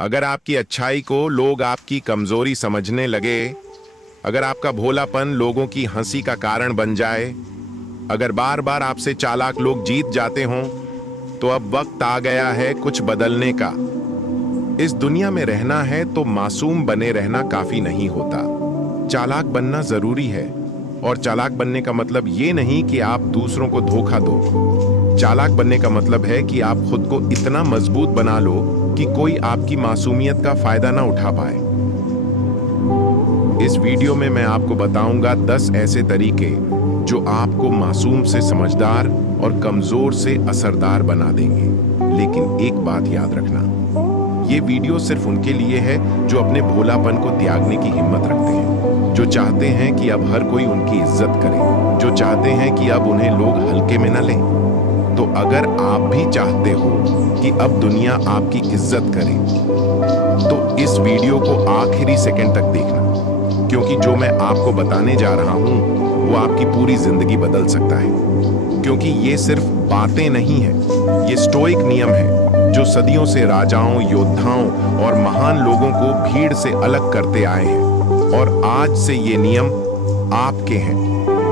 अगर आपकी अच्छाई को लोग आपकी कमजोरी समझने लगे, अगर आपका भोलापन लोगों की हंसी का कारण बन जाए, अगर बार बार आपसे चालाक लोग जीत जाते हों, तो अब वक्त आ गया है कुछ बदलने का। इस दुनिया में रहना है तो मासूम बने रहना काफी नहीं होता। चालाक बनना जरूरी है। और चालाक बनने का मतलब ये नहीं कि आप दूसरों को धोखा दो। चालाक बनने का मतलब है कि आप खुद को इतना मजबूत बना लो कि कोई आपकी मासूमियत का फायदा ना उठा पाए। इस वीडियो में मैं आपको बताऊंगा 10 ऐसे तरीके जो आपको मासूम से समझदार और कमजोर से असरदार बना देंगे। लेकिन एक बात याद रखना, ये वीडियो सिर्फ उनके लिए है जो अपने भोलापन को त्यागने की हिम्मत रखते हैं, जो चाहते हैं कि अब हर कोई उनकी इज्जत करे, जो चाहते हैं कि अब उन्हें लोग हल्के में न लें। तो अगर आप भी चाहते हो कि अब दुनिया आपकी इज्जत करे, तो इस वीडियो को आखिरी सेकंड तक देखना, क्योंकि जो मैं आपको बताने जा रहा हूं वो आपकी पूरी जिंदगी बदल सकता है। क्योंकि ये सिर्फ बातें नहीं है, ये स्टोइक नियम है जो सदियों से राजाओं, योद्धाओं और महान लोगों को भीड़ से अलग करते आए हैं, और आज से ये नियम आपके हैं।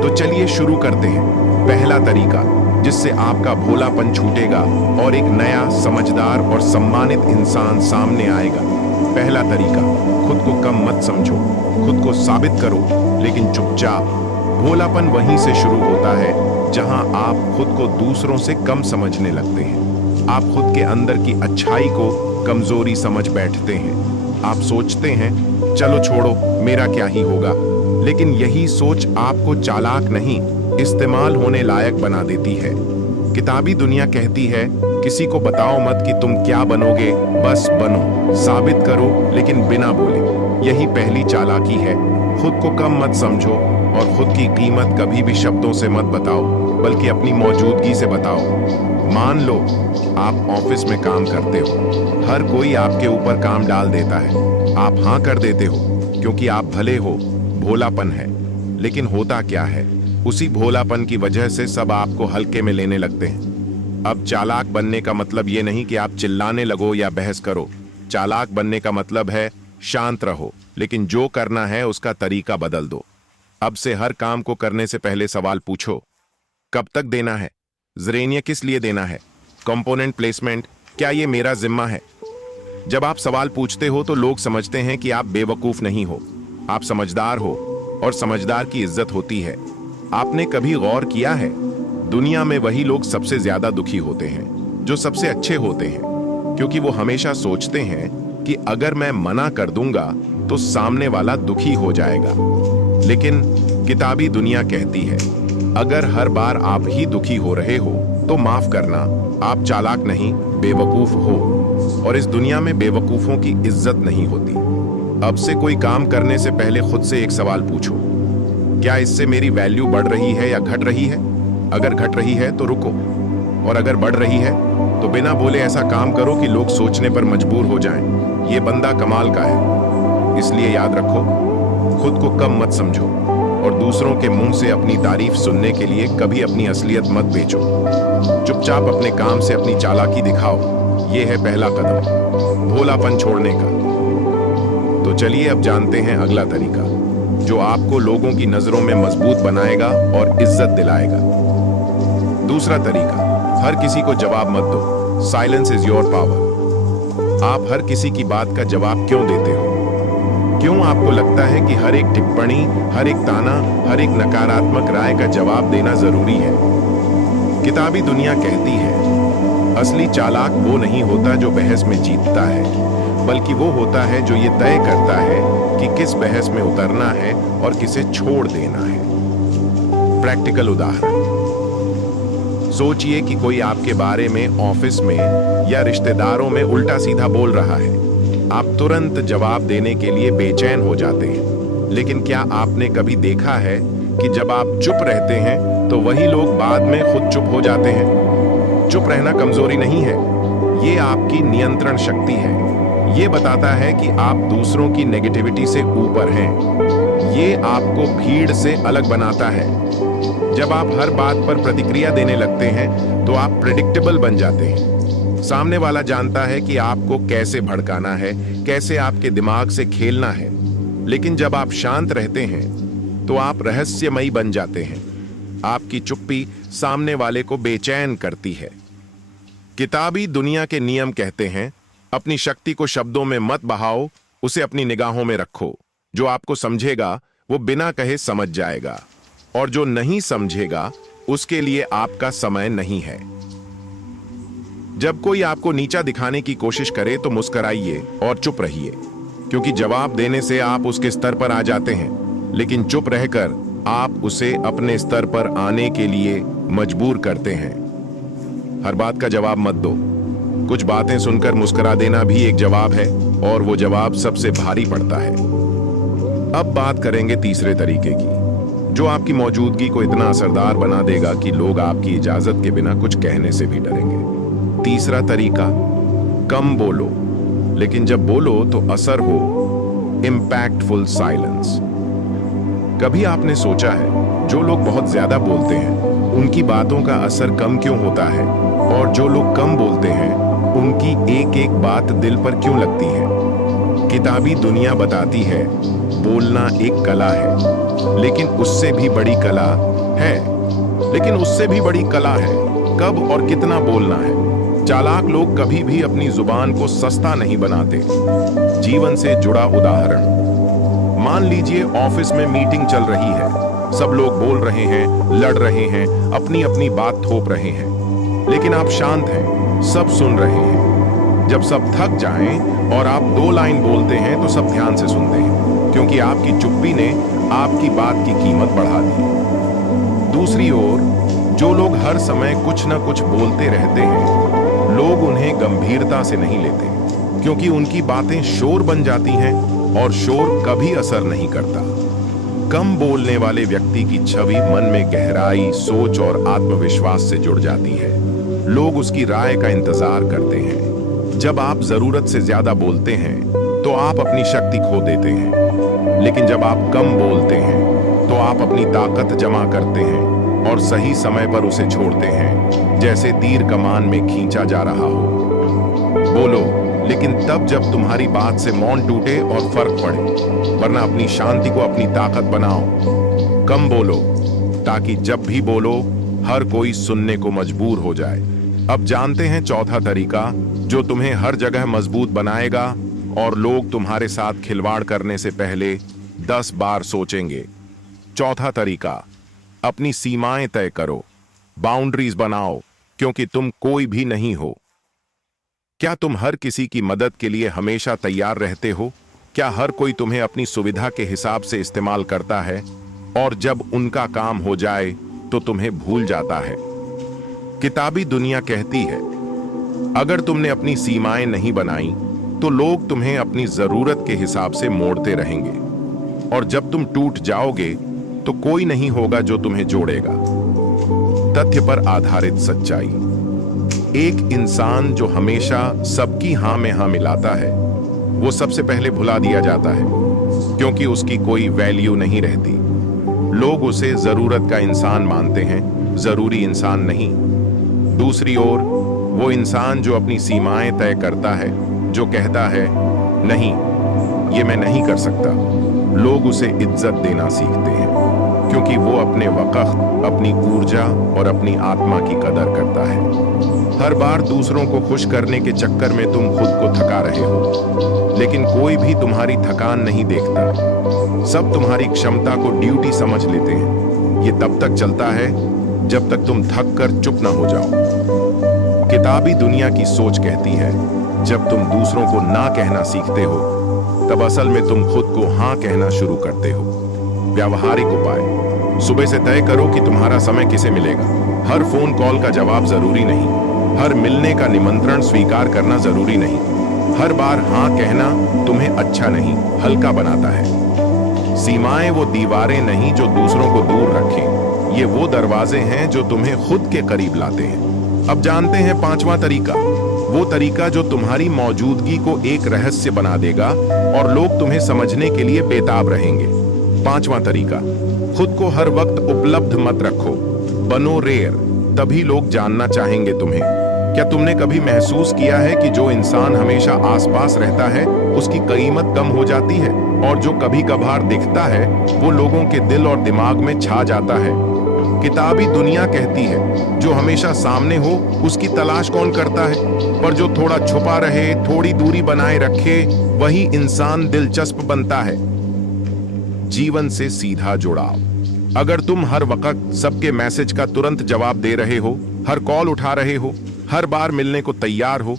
तो चलिए शुरू करते हैं। पहला तरीका जिससे आपका भोलापन छूटेगा और एक नया, समझदार और सम्मानित इंसान सामने आएगा। पहला तरीका, खुद को कम मत समझो, खुद को साबित करो, लेकिन चुपचाप। भोलापन वहीं से शुरू होता है जहां आप खुद को दूसरों से कम समझने लगते हैं। आप खुद के अंदर की अच्छाई को कमजोरी समझ बैठते हैं। आप सोचते हैं, चलो छोड़ो, मेरा क्या ही होगा। लेकिन यही सोच आपको चालाक नहीं, इस्तेमाल होने लायक बना देती है। किताबी दुनिया कहती है, किसी को बताओ मत कि तुम क्या बनोगे, बस बनो, साबित करो लेकिन बिना बोले। यही पहली चालाकी है। खुद को कम मत समझो और खुद की कीमत कभी भी शब्दों से मत बताओ, बल्कि अपनी मौजूदगी से बताओ। मान लो आप ऑफिस में काम करते हो, हर कोई आपके ऊपर काम डाल देता है। आप हाँ कर देते हो क्योंकि आप भले हो, भोलापन है। लेकिन होता क्या है, उसी भोलापन की वजह से सब आपको हल्के में लेने लगते हैं। अब चालाक बनने का मतलब ये नहीं कि आप चिल्लाने लगो या बहस करो। चालाक बनने का मतलब है शांत रहो, लेकिन जो करना है उसका तरीका बदल दो। अब से हर काम को करने से पहले सवाल पूछो, कब तक देना है, ज़रेनिया किस लिए देना है, कंपोनेंट प्लेसमेंट, क्या ये मेरा जिम्मा है। जब आप सवाल पूछते हो तो लोग समझते हैं कि आप बेवकूफ नहीं हो, आप समझदार हो, और समझदार की इज्जत होती है। आपने कभी गौर किया है, दुनिया में वही लोग सबसे ज्यादा दुखी होते हैं जो सबसे अच्छे होते हैं, क्योंकि वो हमेशा सोचते हैं कि अगर मैं मना कर दूंगा तो सामने वाला दुखी हो जाएगा। लेकिन किताबी दुनिया कहती है, अगर हर बार आप ही दुखी हो रहे हो तो माफ करना, आप चालाक नहीं, बेवकूफ हो। और इस दुनिया में बेवकूफों की इज्जत नहीं होती। अब से कोई काम करने से पहले खुद से एक सवाल पूछो, क्या इससे मेरी वैल्यू बढ़ रही है या घट रही है। अगर घट रही है तो रुको, और अगर बढ़ रही है तो बिना बोले ऐसा काम करो कि लोग सोचने पर मजबूर हो जाएं, ये बंदा कमाल का है। इसलिए याद रखो, खुद को कम मत समझो और दूसरों के मुंह से अपनी तारीफ सुनने के लिए कभी अपनी असलियत मत बेचो। चुपचाप अपने काम से अपनी चालाकी दिखाओ। यह है पहला कदम भोलापन छोड़ने का। तो चलिए अब जानते हैं अगला तरीका जो आपको लोगों की नजरों में मजबूत बनाएगा और इज्जत दिलाएगा। दूसरा तरीका, हर किसी को जवाब मत दो। Silence is your power. आप हर किसी की बात का जवाब क्यों देते हो? क्यों आपको लगता है कि हर एक टिप्पणी, हर एक ताना, हर एक नकारात्मक राय का जवाब देना जरूरी है? किताबी दुनिया कहती है, असली चालाक वो नहीं होता जो बहस में जीतता है, बल्कि वो होता है जो ये तय करता है कि किस बहस में उतरना है और किसे छोड़ देना है। प्रैक्टिकल उदाहरण, सोचिए कि कोई आपके बारे में ऑफिस में या रिश्तेदारों में उल्टा सीधा बोल रहा है। आप तुरंत जवाब देने के लिए बेचैन हो जाते हैं। लेकिन क्या आपने कभी देखा है कि जब आप चुप रहते हैं तो वही लोग बाद में खुद चुप हो जाते हैं? चुप रहना कमजोरी नहीं है, ये आपकी नियंत्रण शक्ति है। ये बताता है कि आप दूसरों की नेगेटिविटी से ऊपर हैं। ये आपको भीड़ से अलग बनाता है। जब आप हर बात पर प्रतिक्रिया देने लगते हैं तो आप प्रेडिक्टेबल बन जाते हैं। सामने वाला जानता है कि आपको कैसे भड़काना है, कैसे आपके दिमाग से खेलना है। लेकिन जब आप शांत रहते हैं तो आप रहस्यमयी बन जाते हैं। आपकी चुप्पी सामने वाले को बेचैन करती है। किताबी दुनिया के नियम कहते हैं, अपनी शक्ति को शब्दों में मत बहाओ, उसे अपनी निगाहों में रखो। जो आपको समझेगा वो बिना कहे समझ जाएगा, और जो नहीं समझेगा उसके लिए आपका समय नहीं है। जब कोई आपको नीचा दिखाने की कोशिश करे तो मुस्कुराइए और चुप रहिए, क्योंकि जवाब देने से आप उसके स्तर पर आ जाते हैं, लेकिन चुप रहकर आप उसे अपने स्तर पर आने के लिए मजबूर करते हैं। हर बात का जवाब मत दो। कुछ बातें सुनकर मुस्कुरा देना भी एक जवाब है, और वो जवाब सबसे भारी पड़ता है। अब बात करेंगे तीसरे तरीके की, जो आपकी मौजूदगी को इतना असरदार बना देगा कि लोग आपकी इजाजत के बिना कुछ कहने से भी डरेंगे। तीसरा तरीका, कम बोलो, लेकिन जब बोलो तो असर हो। Impactful silence. कभी आपने सोचा है, जो लोग बहुत ज्यादा बोलते हैं उनकी बातों का असर कम क्यों होता है, और जो लोग कम बोलते हैं उनकी एक एक बात दिल पर क्यों लगती है? किताबी दुनिया बताती है, बोलना एक कला है, लेकिन उससे भी बड़ी कला है। कब और कितना बोलना है। चालाक लोग कभी भी अपनी जुबान को सस्ता नहीं बनाते। जीवन से जुड़ा उदाहरण, मान लीजिए ऑफिस में मीटिंग चल रही है, सब लोग बोल रहे हैं, लड़ रहे हैं, अपनी अपनी बात थोप रहे हैं, लेकिन आप शांत हैं, सब सुन रहे हैं। जब सब थक जाएं और आप 2 लाइन बोलते हैं तो सब ध्यान से सुनते हैं, क्योंकि आपकी चुप्पी ने आपकी बात की कीमत बढ़ा दी। दूसरी ओर, जो लोग हर समय कुछ ना कुछ बोलते रहते हैं, लोग उन्हें गंभीरता से नहीं लेते, क्योंकि उनकी बातें शोर बन जाती हैं, और शोर कभी असर नहीं करता। कम बोलने वाले व्यक्ति की छवि मन में गहराई, सोच और आत्मविश्वास से जुड़ जाती है। लोग उसकी राय का इंतजार करते हैं। जब आप जरूरत से ज्यादा बोलते हैं तो आप अपनी शक्ति खो देते हैं, लेकिन जब आप कम बोलते हैं तो आप अपनी ताकत जमा करते हैं और सही समय पर उसे छोड़ते हैं, जैसे तीर कमान में खींचा जा रहा हो। बोलो, लेकिन तब जब तुम्हारी बात से मौन टूटे और फर्क पड़े, वरना अपनी शांति को अपनी ताकत बनाओ। कम बोलो, ताकि जब भी बोलो हर कोई सुनने को मजबूर हो जाए। अब जानते हैं चौथा तरीका, जो तुम्हें हर जगह मजबूत बनाएगा और लोग तुम्हारे साथ खिलवाड़ करने से पहले 10 बार सोचेंगे। चौथा तरीका, अपनी सीमाएं तय करो, बाउंड्रीज बनाओ, क्योंकि तुम कोई भी नहीं हो। क्या तुम हर किसी की मदद के लिए हमेशा तैयार रहते हो? क्या हर कोई तुम्हें अपनी सुविधा के हिसाब से इस्तेमाल करता है, और जब उनका काम हो जाए तो तुम्हें भूल जाता है? किताबी दुनिया कहती है, अगर तुमने अपनी सीमाएं नहीं बनाई तो लोग तुम्हें अपनी जरूरत के हिसाब से मोड़ते रहेंगे, और जब तुम टूट जाओगे तो कोई नहीं होगा जो तुम्हें जोड़ेगा। तथ्य पर आधारित सच्चाई। एक इंसान जो हमेशा सबकी हां में हां मिलाता है, वो सबसे पहले भुला दिया जाता है, क्योंकि उसकी कोई वैल्यू नहीं रहती। लोग उसे जरूरत का इंसान मानते हैं, जरूरी इंसान नहीं। दूसरी ओर, वो इंसान जो अपनी सीमाएं तय करता है, जो कहता है नहीं, ये मैं नहीं कर सकता, लोग उसे इज्जत देना सीखते हैं, क्योंकि वो अपने वक्त, अपनी ऊर्जा और अपनी आत्मा की कदर करता है। हर बार दूसरों को खुश करने के चक्कर में तुम खुद को थका रहे हो, लेकिन कोई भी तुम्हारी थकान नहीं देखता। सब तुम्हारी क्षमता को ड्यूटी समझ लेते हैं। ये तब तक चलता है जब तक तुम थक कर चुप ना हो जाओ। किताबी दुनिया की सोच कहती है, जब तुम दूसरों को ना कहना सीखते हो, तब असल में तुम खुद को हाँ कहना शुरू करते हो। व्यावहारिक उपाय। सुबह से तय करो कि तुम्हारा समय किसे मिलेगा। हर फोन कॉल का जवाब जरूरी नहीं, हर मिलने का निमंत्रण स्वीकार करना जरूरी नहीं, हर बार हाँ कहना तुम्हें अच्छा नहीं, हल्का बनाता है। सीमाएं वो दीवारें नहीं जो दूसरों को दूर रखें, ये वो दरवाजे हैं जो तुम्हें खुद के करीब लाते हैं। अब जानते हैं पांचवा तरीका, वो तरीका जो तुम्हारी मौजूदगी को एक रहस्य बना देगा और लोग तुम्हें समझने के लिए बेताब रहेंगे। पांचवा तरीका, खुद को हर वक्त उपलब्ध मत रखो, बनो रेयर, तभी लोग जानना चाहेंगे तुम्हें। क्या तुमने कभी महसूस किया है कि जो इंसान हमेशा आसपास रहता है उसकी कीमत कम हो जाती है, और जो कभी कभार दिखता है वो लोगों के दिल और दिमाग में छा जाता है? किताबी दुनिया कहती है जो हमेशा सामने हो उसकी तलाश कौन करता है, पर जो थोड़ा छुपा रहे, थोड़ी दूरी बनाए रखे, वही इंसान दिलचस्प बनता है। जीवन से सीधा जुड़ाव। अगर तुम हर वक्त सबके मैसेज का तुरंत जवाब दे रहे हो, हर कॉल उठा रहे हो, हर बार मिलने को तैयार हो,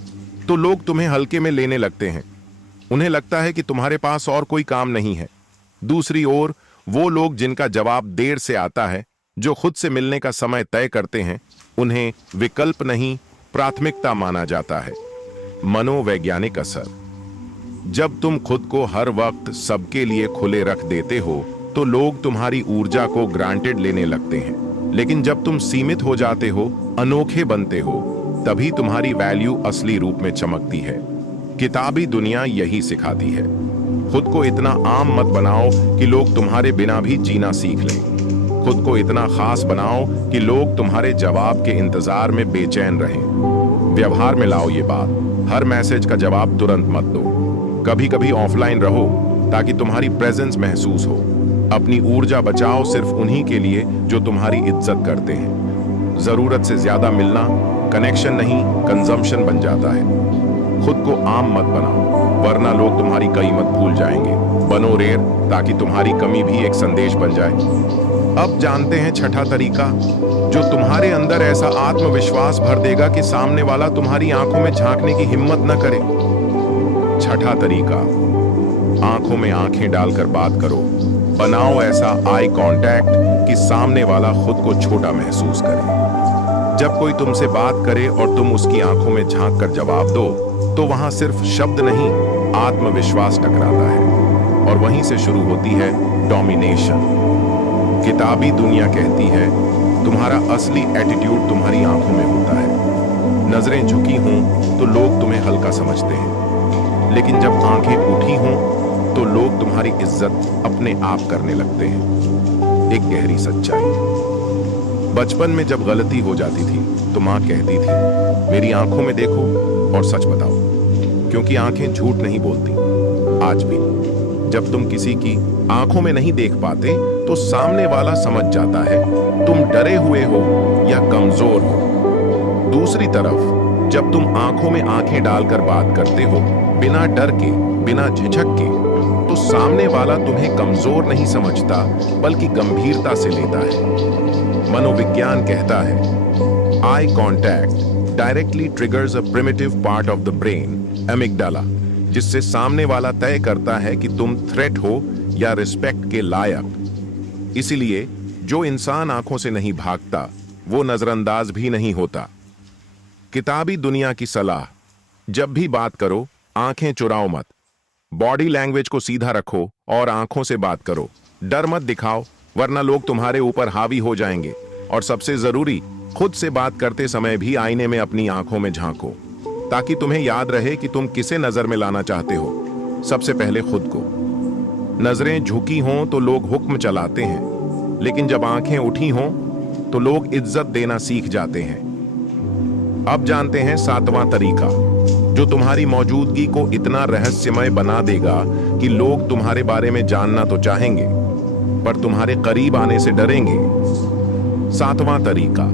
तो लोग तुम्हें हल्के में लेने लगते हैं। उन्हें लगता है कि तुम्हारे पास और कोई काम नहीं है। दूसरी ओर वो लोग जिनका जवाब देर से आता है, जो खुद से मिलने का समय तय करते हैं, उन्हें विकल्प नहीं प्राथमिकता माना जाता है। मनोवैज्ञानिक असर। जब तुम खुद को हर वक्त सबके लिए खुले रख देते हो तो लोग तुम्हारी ऊर्जा को ग्रांटेड लेने लगते हैं, लेकिन जब तुम सीमित हो जाते हो, अनोखे बनते हो, तभी तुम्हारी वैल्यू असली रूप में चमकती है। किताबी दुनिया यही सिखाती है। खुद को इतना आम मत बनाओ कि लोग तुम्हारे बिना भी जीना सीख लें। खुद को इतना खास बनाओ कि लोग तुम्हारे जवाब के इंतजार में बेचैन रहें। व्यवहार में लाओ ये बात। हर मैसेज का जवाब तुरंत मत दो। कभी कभी ऑफलाइन रहो ताकि तुम्हारी प्रेजेंस महसूस हो। अपनी ऊर्जा बचाओ सिर्फ उन्हीं के लिए जो तुम्हारी इज्जत करते हैं। जरूरत से ज्यादा मिलना कनेक्शन नहीं, कंजम्पशन बन जाता है। खुद को आम मत बनाओ, वरना लोग तुम्हारी कीमत भूल जाएंगे। बनो रेयर ताकि तुम्हारी कमी भी एक संदेश बन जाए। अब जानते हैं छठा तरीका, जो तुम्हारे अंदर ऐसा आत्मविश्वास भर देगा कि सामने वाला तुम्हारी आंखों में झांकने की हिम्मत न करे। छठा तरीका, आंखों में आंखें डालकर बात करो। बनाओ ऐसा आई कांटेक्ट कि सामने वाला खुद को छोटा महसूस करे। जब कोई तुमसे बात करे और तुम उसकी आंखों में झांक कर जवाब दो, तो वहां सिर्फ शब्द नहीं, आत्मविश्वास टकराता है, और वहीं से शुरू होती है डोमिनेशन। किताबी दुनिया कहती है तुम्हारा असली एटीट्यूड तुम्हारी आंखों में होता है। नजरें झुकी हों तो लोग तुम्हें हल्का समझते हैं, लेकिन जब आंखें उठी हों तो लोग तुम्हारी इज्जत अपने आप करने लगते हैं। एक गहरी सच्चाई। बचपन में जब गलती हो जाती थी तो मां कहती थी मेरी आंखों में देखो और सच बताओ, क्योंकि आंखें झूठ नहीं बोलती। आज भी जब तुम किसी की आंखों में नहीं देख पाते तो सामने वाला समझ जाता है तुम डरे हुए हो या कमजोर हो। दूसरी तरफ जब तुम आंखों में आंखें डालकर बात करते हो, बिना डर के, बिना झिझक के, तो सामने वाला तुम्हें कमजोर नहीं समझता बल्कि गंभीरता से लेता है। मनोविज्ञान कहता है eye contact directly triggers a primitive part of the brain, amygdala, जिससे सामने वाला तय करता है कि तुम थ्रेट हो या रिस्पेक्ट के लायक। इसीलिए जो इंसान आंखों से नहीं भागता वो नजरअंदाज भी नहीं होता। किताबी दुनिया की सलाह, जब भी बात करो आंखें चुराओ मत। बॉडी लैंग्वेज को सीधा रखो और आंखों से बात करो। डर मत दिखाओ, वरना लोग तुम्हारे ऊपर हावी हो जाएंगे। और सबसे जरूरी, खुद से बात करते समय भी आईने में अपनी आंखों में झांको, ताकि तुम्हें याद रहे कि तुम किसे नजर में लाना चाहते हो। सबसे पहले खुद को। नजरें झुकी हों तो लोग हुक्म चलाते हैं, लेकिन जब आंखें उठी हों तो लोग इज्जत देना सीख जाते हैं। अब जानते हैं सातवां तरीका, जो तुम्हारी मौजूदगी को इतना रहस्यमय बना देगा कि लोग तुम्हारे बारे में जानना तो चाहेंगे, पर तुम्हारे करीब आने से डरेंगे। सातवां तरीका,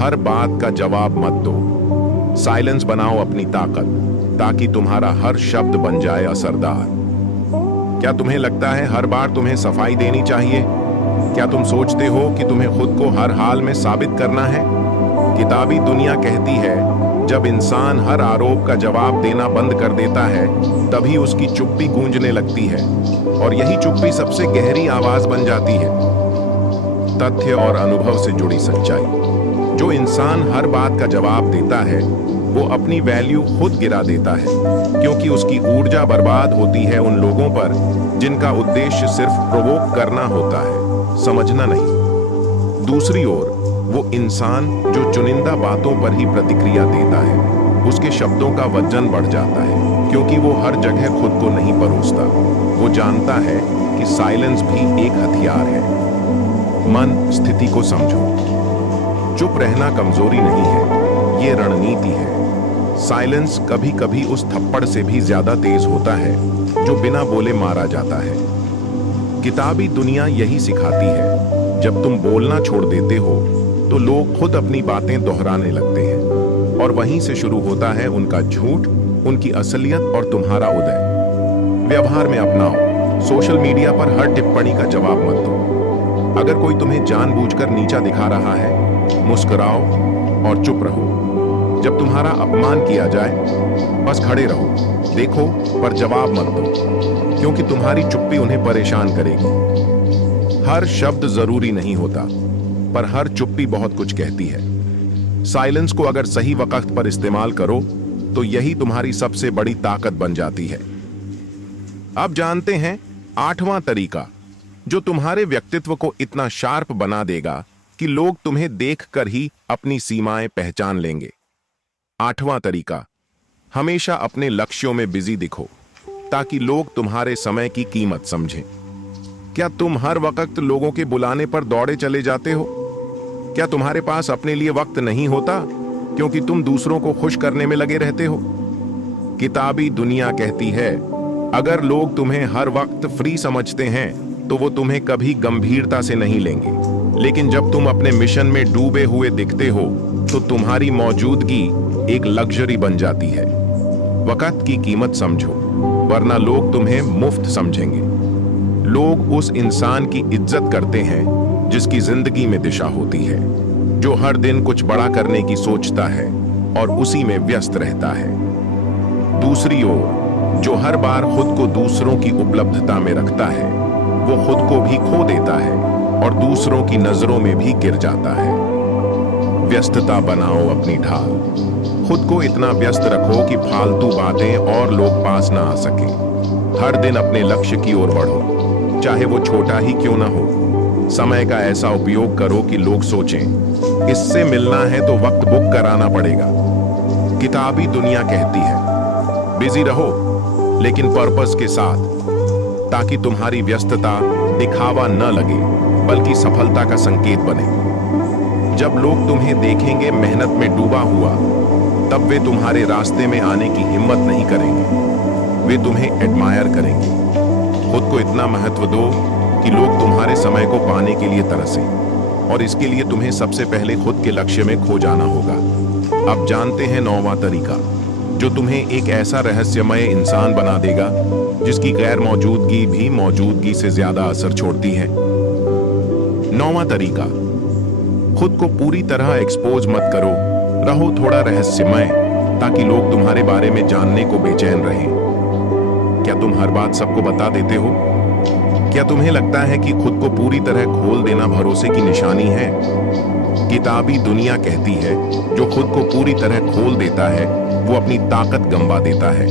हर बात का जवाब मत दो। साइलेंस बनाओ अपनी ताकत, ताकि तुम्हारा हर शब्द बन जाए असरदार। क्या तुम्हें लगता है हर बार तुम्हें सफाई देनी चाहिए? क्या तुम सोचते हो कि तुम्हें खुद को हर हाल में साबित करना है? किताबी दुनिया कहती है जब इंसान हर आरोप का जवाब देना बंद कर देता है, तभी उसकी चुप्पी गूंजने लगती है, और यही चुप्पी सबसे गहरी आवाज बन जाती है। तथ्य और अनुभव से जुड़ी सच्चाई। जो इंसान हर बात का जवाब देता है वो अपनी वैल्यू खुद गिरा देता है, क्योंकि उसकी ऊर्जा बर्बाद होती है उन लोगों पर जिनका उद्देश्य सिर्फ प्रोवोक करना होता है, समझना नहीं। दूसरी ओर वो इंसान जो चुनिंदा बातों पर ही प्रतिक्रिया देता है, उसके शब्दों का वजन बढ़ जाता है, क्योंकि वो हर जगह खुद को नहीं परोसता। वो जानता है कि साइलेंस भी एक हथियार है। मन स्थिति को समझो। चुप रहना कमजोरी नहीं है, ये रणनीति है। साइलेंस कभी कभी उस थप्पड़ से भी ज्यादा तेज होता है जो बिना बोले मारा जाता है। किताबी दुनिया यही सिखाती है, जब तुम बोलना छोड़ देते हो तो लोग खुद अपनी बातें दोहराने लगते हैं और वहीं से शुरू होता है उनका झूठ, उनकी असलियत और तुम्हारा उदय। व्यवहार में अपनाओ, सोशल मीडिया पर हर टिप्पणी का जवाब मत दो। अगर कोई तुम्हें जानबूझकर नीचा दिखा रहा है, मुस्कुराओ और चुप रहो। जब तुम्हारा अपमान किया जाए, बस खड़े रहो, देखो पर जवाब मत दो, क्योंकि तुम्हारी चुप्पी उन्हें परेशान करेगी। हर शब्द जरूरी नहीं होता, पर हर चुप्पी बहुत कुछ कहती है। साइलेंस को अगर सही वक्त पर इस्तेमाल करो तो यही तुम्हारी सबसे बड़ी ताकत बन जाती है। अब जानते हैं 8वां तरीका, जो तुम्हारे व्यक्तित्व को इतना शार्प बना देगा कि लोग तुम्हें देखकर ही अपनी सीमाएं पहचान लेंगे। 8वां तरीका, हमेशा अपने लक्ष्यों में बिजी दिखो ताकि लोग तुम्हारे समय की कीमत समझें। क्या तुम हर वक्त लोगों के बुलाने पर दौड़े चले जाते हो? क्या तुम्हारे पास अपने लिए वक्त नहीं होता क्योंकि तुम दूसरों को खुश करने में लगे रहते हो? किताबी दुनिया कहती है, अगर लोग तुम्हें हर वक्त फ्री समझते हैं तो वो तुम्हें कभी गंभीरता से नहीं लेंगे, लेकिन जब तुम अपने मिशन में डूबे हुए दिखते हो तो तुम्हारी मौजूदगी एक लग्जरी बन जाती है। वक्त की कीमत समझो, वरना लोग तुम्हें मुफ्त समझेंगे। लोग उस इंसान की इज्जत करते हैं जिसकी जिंदगी में दिशा होती है, जो हर दिन कुछ बड़ा करने की सोचता है और उसी में व्यस्त रहता है। दूसरी ओर, जो हर बार खुद को दूसरों की उपलब्धता में रखता है, वो खुद को भी खो देता है और दूसरों की नजरों में भी गिर जाता है। व्यस्तता बनाओ अपनी ढाल, खुद को इतना व्यस्त रखो कि फालतू बातें और लोग पास ना आ सकें। हर दिन अपने लक्ष्य की ओर बढ़ो, चाहे वो छोटा ही क्यों ना हो। समय का ऐसा उपयोग करो कि लोग सोचें, इससे मिलना है तो वक्त बुक कराना पड़ेगा। किताबी दुनिया कहती है, बिजी रहो लेकिन पर्पस के साथ, ताकि तुम्हारी व्यस्तता दिखावा न लगे बल्कि सफलता का संकेत बने। जब लोग तुम्हें देखेंगे मेहनत में डूबा हुआ, तब वे तुम्हारे रास्ते में आने की हिम्मत नहीं करेंगे, वे तुम्हें एडमायर करेंगे। खुद को इतना महत्व दो कि लोग तुम्हारे समय को पाने के लिए तरसें, और इसके लिए तुम्हें सबसे पहले खुद के लक्ष्य में खो जाना होगा। अब जानते हैं 9वां तरीका, जो तुम्हें एक ऐसा रहस्यमय इंसान बना देगा जिसकी गैर मौजूदगी भी मौजूदगी से ज्यादा असर छोड़ती है। 9वां तरीका, खुद को पूरी तरह एक्सपोज मत करो, रहो थोड़ा रहस्यमय ताकि लोग तुम्हारे बारे में जानने को बेचैन रहें। क्या तुम हर बात सबको बता देते हो? क्या तुम्हें लगता है कि खुद को पूरी तरह खोल देना भरोसे की निशानी है? किताबी दुनिया कहती है, जो खुद को पूरी तरह खोल देता है वो अपनी ताकत गंवा देता है,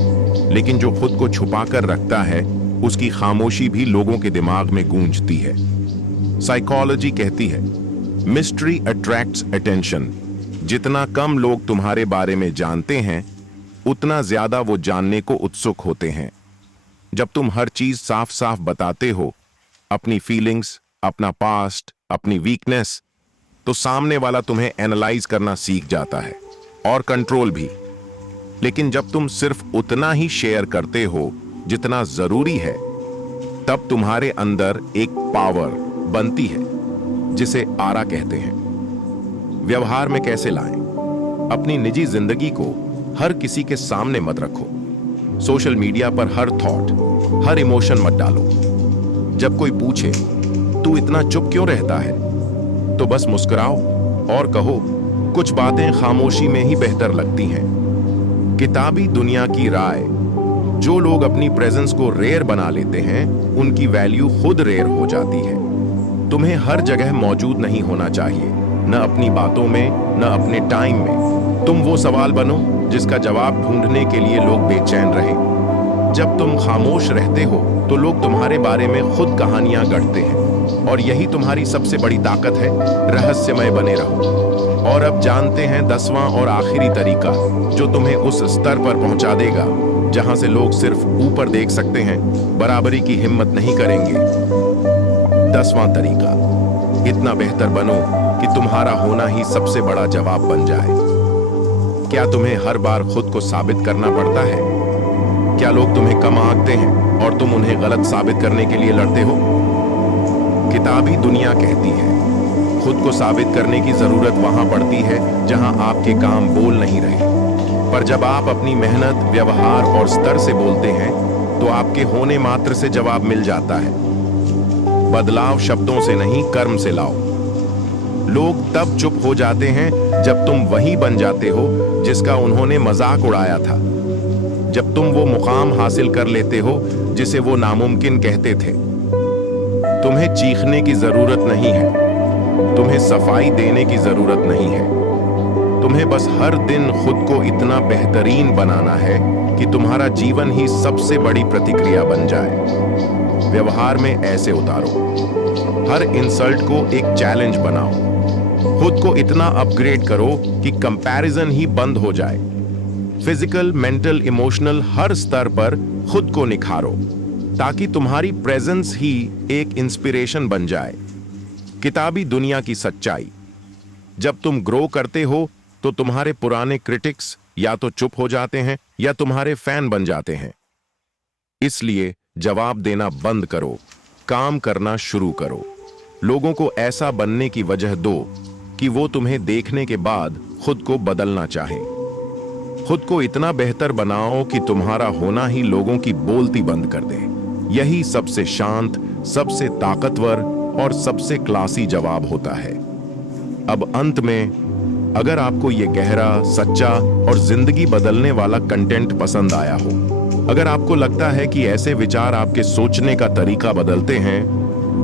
लेकिन जो खुद को छुपाकर रखता है उसकी खामोशी भी लोगों के दिमाग में गूंजती है। साइकोलॉजी कहती है, मिस्ट्री अट्रैक्ट्स अटेंशन। जितना कम लोग तुम्हारे बारे में जानते हैं, उतना ज्यादा वो जानने को उत्सुक होते हैं। जब तुम हर चीज साफ साफ बताते हो, अपनी फीलिंग्स, अपना पास्ट, अपनी वीकनेस, तो सामने वाला तुम्हें एनालाइज करना सीख जाता है, और कंट्रोल भी। लेकिन जब तुम सिर्फ उतना ही शेयर करते हो जितना जरूरी है, तब तुम्हारे अंदर एक पावर बनती है जिसे आरा कहते हैं। व्यवहार में कैसे लाएं? अपनी निजी जिंदगी को हर किसी के सामने मत रखो। सोशल मीडिया पर हर थॉट, हर इमोशन मत डालो। जब कोई पूछे, तू इतना चुप क्यों रहता है, तो बस मुस्कुराओ और कहो, कुछ बातें खामोशी में ही बेहतर लगती हैं। किताबी दुनिया की राय, जो लोग अपनी प्रेजेंस को रेयर बना लेते हैं, उनकी वैल्यू खुद रेयर हो जाती है। तुम्हें हर जगह मौजूद नहीं होना चाहिए, न अपनी बातों में, न अपने टाइम में। तुम वो सवाल बनो जिसका जवाब ढूंढने के लिए लोग बेचैन रहें। जब तुम खामोश रहते हो तो लोग तुम्हारे बारे में खुद कहानियां गढ़ते हैं, और यही तुम्हारी सबसे बड़ी ताकत है। रहस्यमय बने रहो। और अब जानते हैं 10वां और आखिरी तरीका, जो तुम्हें उस स्तर पर पहुंचा देगा जहां से लोग सिर्फ ऊपर देख सकते हैं, बराबरी की हिम्मत नहीं करेंगे। 10वां तरीका, इतना बेहतर बनो कि तुम्हारा होना ही सबसे बड़ा जवाब बन जाए। क्या तुम्हें हर बार खुद को साबित करना पड़ता है? क्या लोग तुम्हें कम आंकते हैं और तुम उन्हें गलत साबित करने के लिए लड़ते हो? किताबी दुनिया कहती है खुद को साबित करने की जरूरत वहां पड़ती है जहां आपके काम बोल नहीं रहे, पर जब आप अपनी मेहनत, व्यवहार और स्तर से बोलते हैं तो आपके होने मात्र से जवाब मिल जाता है। बदलाव शब्दों से नहीं, कर्म से लाओ। लोग तब चुप हो जाते हैं जब तुम वही बन जाते हो जिसका उन्होंने मजाक उड़ाया था, जब तुम वो मुकाम हासिल कर लेते हो जिसे वो नामुमकिन कहते थे। तुम्हें चीखने की जरूरत नहीं है, तुम्हें सफाई देने की जरूरत नहीं है। तुम्हें बस हर दिन खुद को इतना बेहतरीन बनाना है कि तुम्हारा जीवन ही सबसे बड़ी प्रतिक्रिया बन जाए। व्यवहार में ऐसे उतारो, हर इंसल्ट को एक चैलेंज बनाओ। खुद को इतना अपग्रेड करो कि कंपैरिजन ही बंद हो जाए। फिजिकल, मेंटल, इमोशनल हर स्तर पर खुद को निखारो ताकि तुम्हारी प्रेजेंस ही एक इंस्पिरेशन बन जाए। किताबी दुनिया की सच्चाई, जब तुम ग्रो करते हो तो तुम्हारे पुराने क्रिटिक्स या तो चुप हो जाते हैं या तुम्हारे फैन बन जाते हैं। इसलिए जवाब देना बंद करो, काम करना शुरू करो। लोगों को ऐसा बनने की वजह दो कि वो तुम्हें देखने के बाद खुद को बदलना चाहें। खुद को इतना बेहतर बनाओ कि तुम्हारा होना ही लोगों की बोलती बंद कर दे। यही सबसे शांत, सबसे ताकतवर और सबसे क्लासी जवाब होता है। अब अंत में, अगर आपको यह गहरा, सच्चा और जिंदगी बदलने वाला कंटेंट पसंद आया हो, अगर आपको लगता है कि ऐसे विचार आपके सोचने का तरीका बदलते हैं,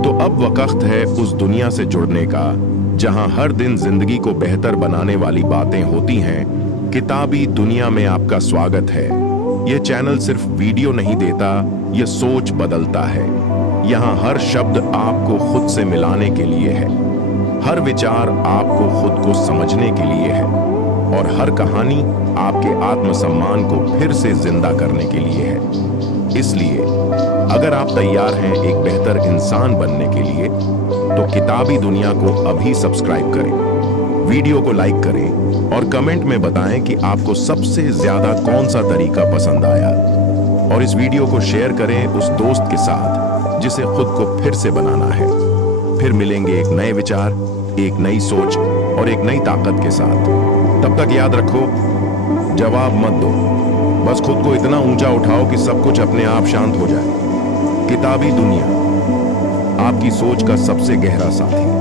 तो अब वक्त है उस दुनिया से जुड़ने का जहां हर दिन जिंदगी को बेहतर बनाने वाली बातें होती हैं। किताबी दुनिया में आपका स्वागत है। यह चैनल सिर्फ वीडियो नहीं देता, यह सोच बदलता है। यहां हर शब्द आपको खुद से मिलाने के लिए है, हर विचार आपको खुद को समझने के लिए है और हर कहानी आपके आत्मसम्मान को फिर से जिंदा करने के लिए है। इसलिए अगर आप तैयार हैं एक बेहतर इंसान बनने के लिए, तो किताबी दुनिया को अभी सब्सक्राइब करें, वीडियो को लाइक करें और कमेंट में बताएं कि आपको सबसे ज्यादा कौन सा तरीका पसंद आया। और इस वीडियो को शेयर करें उस दोस्त के साथ जिसे खुद को फिर से बनाना है। फिर मिलेंगे एक नए विचार, एक नई सोच और एक नई ताकत के साथ। तब तक याद रखो, जवाब मत दो, बस खुद को इतना ऊंचा उठाओ कि सब कुछ अपने आप शांत हो जाए। किताबी दुनिया आपकी सोच का सबसे गहरा साथी।